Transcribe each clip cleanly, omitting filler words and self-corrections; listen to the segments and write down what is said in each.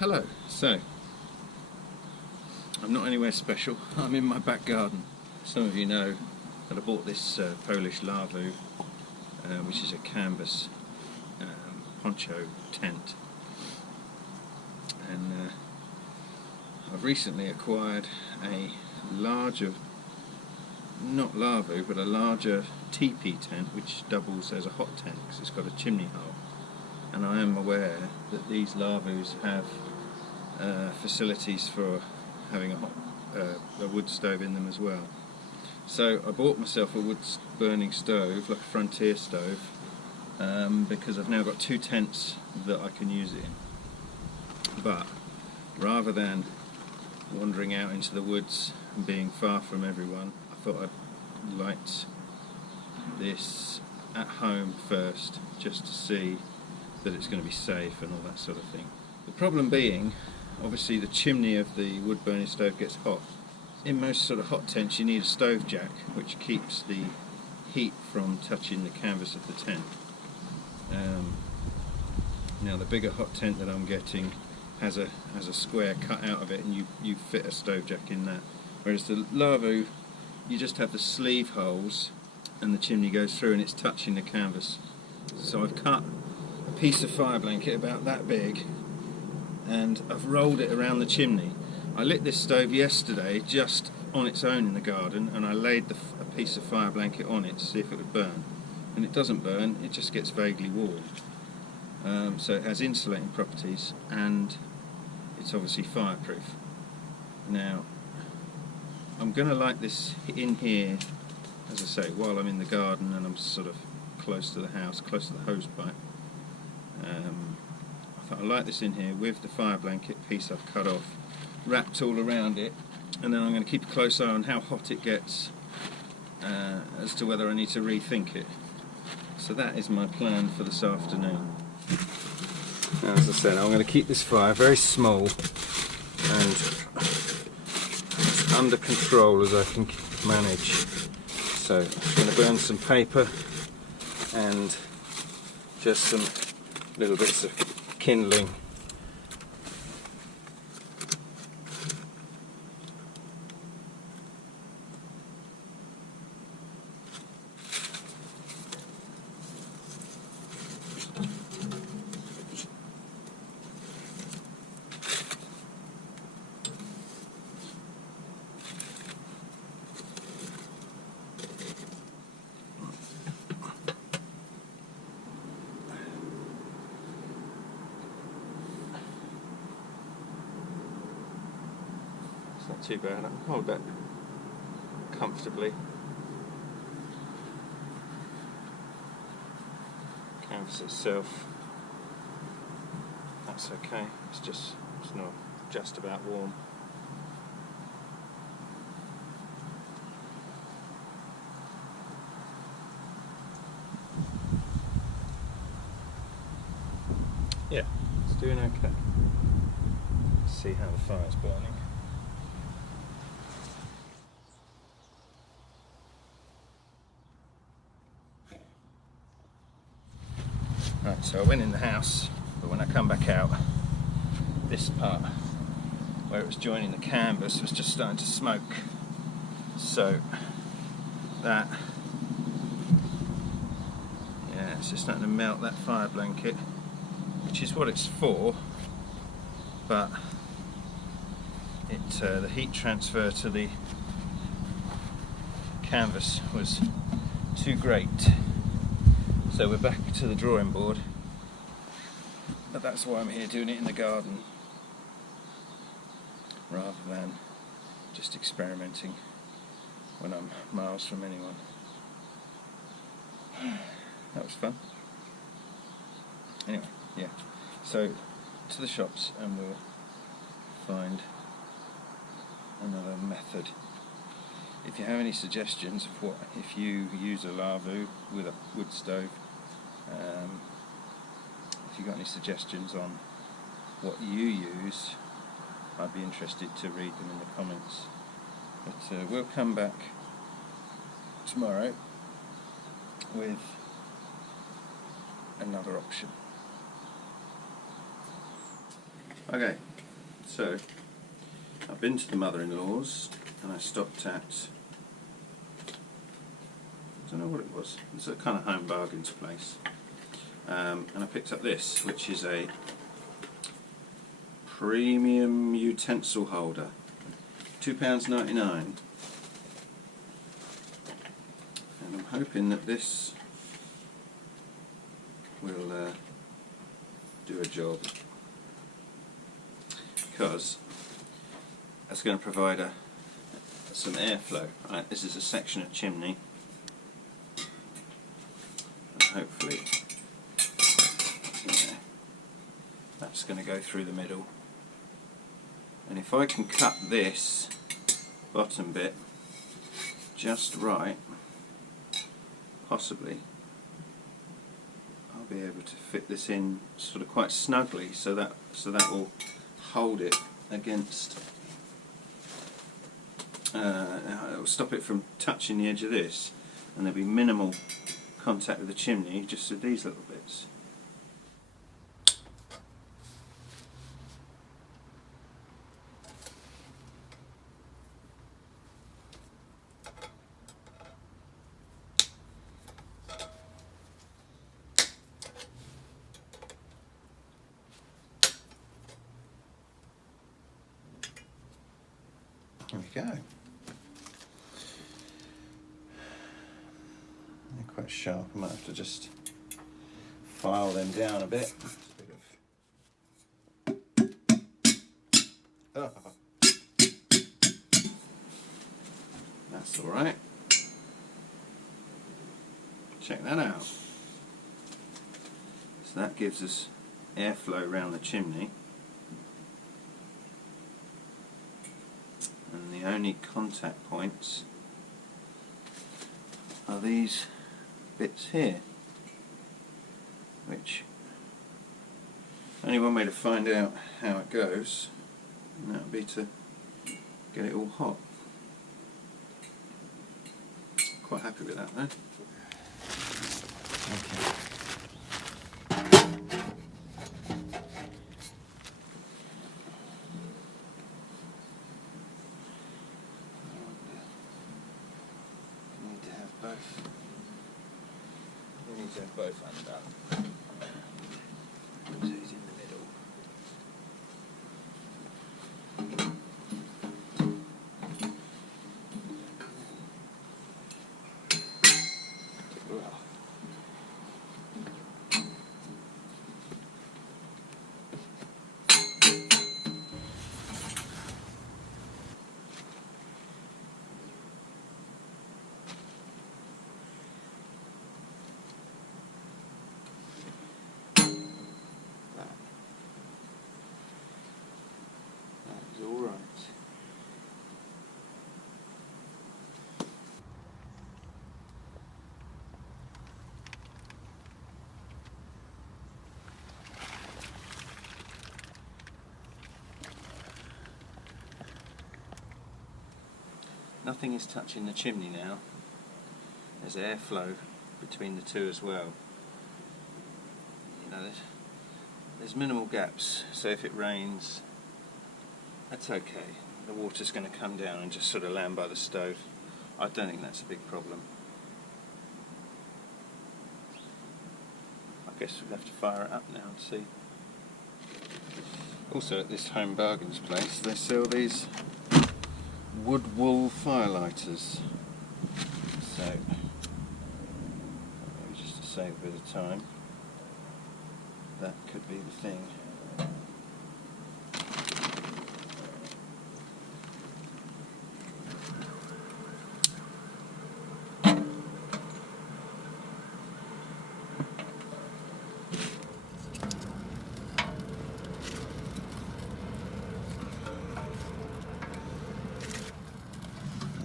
Hello. So, I'm not anywhere special. I'm in my back garden. Some of you know that I bought this Polish Lavvu, which is a canvas poncho tent, and I've recently acquired a larger, not Lavvu, but a larger teepee tent which doubles as a hot tent because it's got a chimney hole. And I am aware that these Lavvus have facilities for having a wood stove in them as well. So I bought myself a wood burning stove, like a frontier stove, because I've now got two tents that I can use it in. But rather than wandering out into the woods and being far from everyone, I thought I'd light this at home first, just to see that it's going to be safe and all that sort of thing. The problem being, obviously the chimney of the wood burning stove gets hot. In most sort of hot tents you need a stove jack which keeps the heat from touching the canvas of the tent. Now the bigger hot tent that I'm getting has a square cut out of it, and you fit a stove jack in that. Whereas the Lavvu, you just have the sleeve holes and the chimney goes through and it's touching the canvas. So I've cut a piece of fire blanket about that big and I've rolled it around the chimney. I lit this stove yesterday just on its own in the garden, and I laid a piece of fire blanket on it to see if it would burn, and it doesn't burn, it just gets vaguely warm. So it has insulating properties and it's obviously fireproof. Now I'm going to light this in here, as I say, while I'm in the garden and I'm sort of close to the house, close to the hose pipe. I thought I'd light this in here with the fire blanket piece I've cut off, wrapped all around it, and then I'm going to keep a close eye on how hot it gets, as to whether I need to rethink it. So that is my plan for this afternoon. Now, as I said, I'm going to keep this fire very small and as under control as I can manage. So I'm going to burn some paper and just some little bits of kindling. It's not too bad, I can hold that comfortably. Canvas itself, that's okay, it's not just about warm. Yeah, it's doing okay. Let's see how the fire's burning. Right, so I went in the house, but when I come back out, this part where it was joining the canvas was just starting to smoke. So that, yeah, it's just starting to melt that fire blanket, which is what it's for, but the heat transfer to the canvas was too great. So we're back to the drawing board, but that's why I'm here doing it in the garden rather than just experimenting when I'm miles from anyone. That was fun. Anyway, yeah, so to the shops and we'll find another method. If you have any suggestions of what, if you use a Lavvu with a wood stove, if you've got any suggestions on what you use, I'd be interested to read them in the comments. But we'll come back tomorrow with another option. Okay, so I've been to the mother-in-law's and I stopped at, I don't know what it was, it's a kind of home bargains place, and I picked up this, which is a premium utensil holder, £2.99, and I'm hoping that this will do a job, because that's going to provide some airflow. Right, this is a section of chimney, and hopefully that's going to go through the middle. And if I can cut this bottom bit just right, possibly I'll be able to fit this in sort of quite snugly, so that will hold it against, it will stop it from touching the edge of this, and there'll be minimal contact with the chimney, just with these little bits. There we go. They're quite sharp. I might have to just file them down a bit. Oh. That's all right. Check that out. So that gives us airflow around the chimney. And the only contact points are these bits here, which only one way to find out how it goes, and that would be to get it all hot. Quite happy with that though. Okay. We need to have both undone. So he's in the middle. All right. Nothing is touching the chimney now. There's airflow between the two as well. You know, there's minimal gaps, so if it rains, that's okay. The water's going to come down and just sort of land by the stove. I don't think that's a big problem. I guess we'll have to fire it up now and see. Also at this Home Bargains place they sell these wood wool firelighters. So maybe just to save a bit of time, that could be the thing.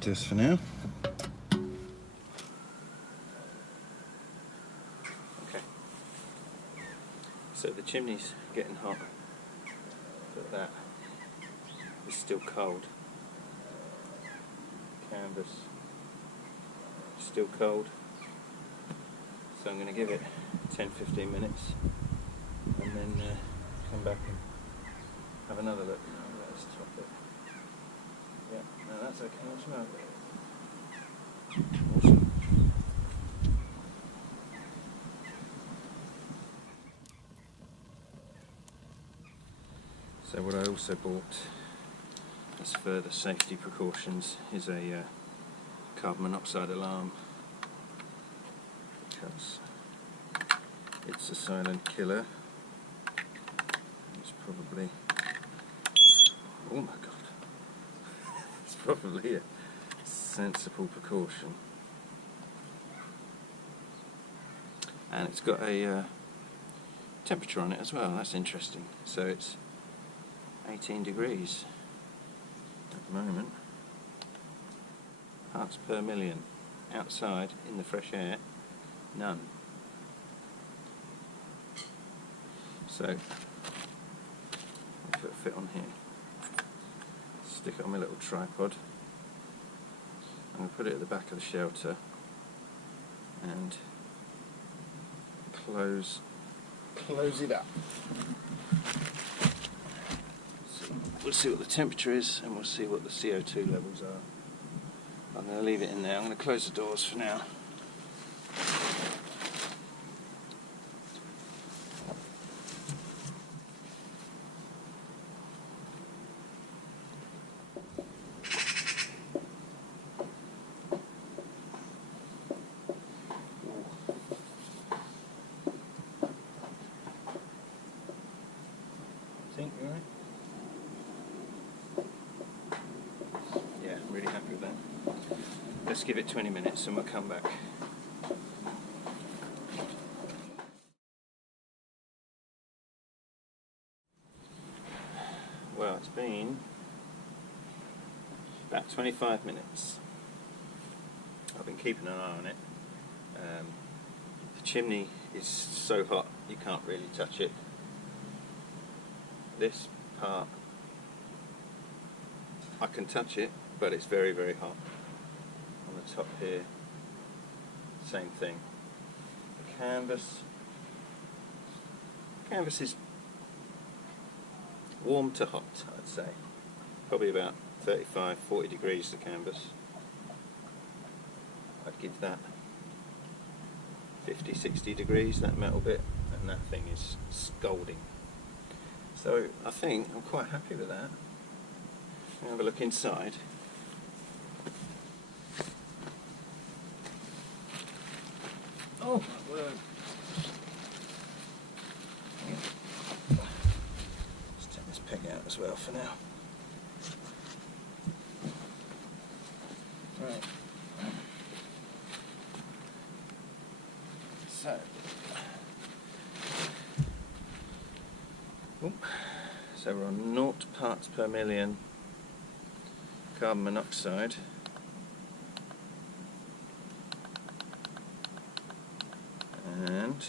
Just for now. Okay. So the chimney's getting hot, but that is still cold. Canvas still cold. So I'm going to give it 10-15 minutes and then come back and another look. Let's top it. Yeah, no, that's okay as well. Awesome. So what I also bought as further safety precautions is a carbon monoxide alarm, because it's a silent killer. It's probably, oh my god, it's probably a sensible precaution. And it's got a temperature on it as well. That's interesting. So it's 18 degrees at the moment. Parts per million. Outside in the fresh air, none. So if it'll fit on here, stick it on my little tripod. I'm going to put it at the back of the shelter and close it up. We'll see what the temperature is, and we'll see what the CO2 levels are. I'm going to leave it in there. I'm going to close the doors for now. Think you're right? Yeah, I'm really happy with that. Let's give it 20 minutes and we'll come back. Well, it's been about 25 minutes. I've been keeping an eye on it. The chimney is so hot you can't really touch it. This part, I can touch it, but it's very, very hot. On the top here, same thing. The canvas is warm to hot, I'd say. Probably about 35, 40 degrees the canvas. I'd give that 50, 60 degrees, that metal bit, and that thing is scalding. So I think I'm quite happy with that. I'll have a look inside. Oh my word. Let's take this peg out as well for now. Right. So we're on 0 parts per million carbon monoxide. And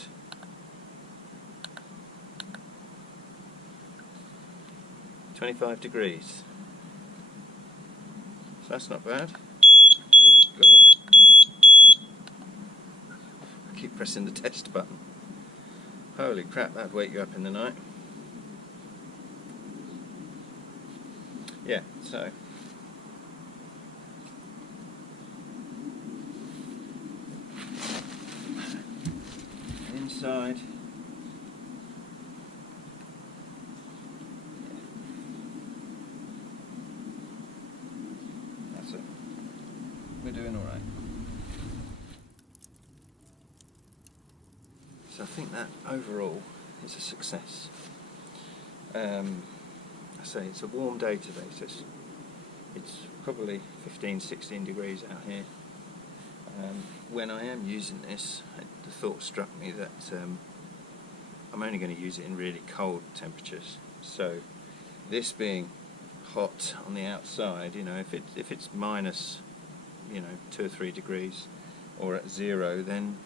25 degrees. So that's not bad. Oh God. I keep pressing the test button. Holy crap, that'd wake you up in the night. Yeah, so inside, that's it. We're doing all right. So I think that overall is a success. I say it's a warm day today, so it's probably 15, 16 degrees out here. When I am using this, the thought struck me that I'm only going to use it in really cold temperatures. So this being hot on the outside, you know, if it's minus, you know, 2 or 3 degrees, or at 0, then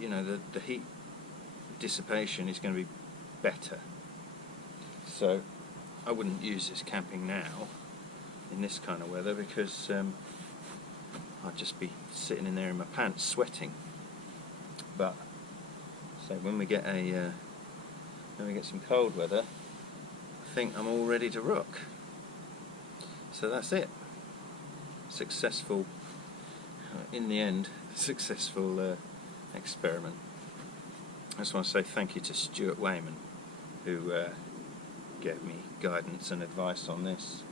you know the heat dissipation is going to be better. So I wouldn't use this camping now in this kind of weather, because I'd just be sitting in there in my pants sweating. But so when we get some cold weather, I think I'm all ready to rock. So that's it. Successful, in the end, successful experiment. I just want to say thank you to Stuart Wayman, who gave me guidance and advice on this.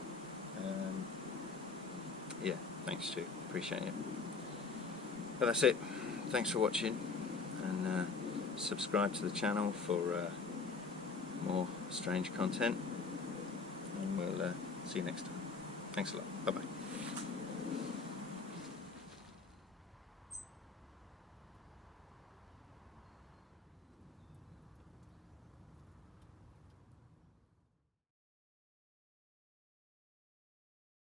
Yeah, thanks Stu, appreciate it. But that's it. Thanks for watching, and subscribe to the channel for more strange content, and we'll see you next time. Thanks a lot. Bye bye.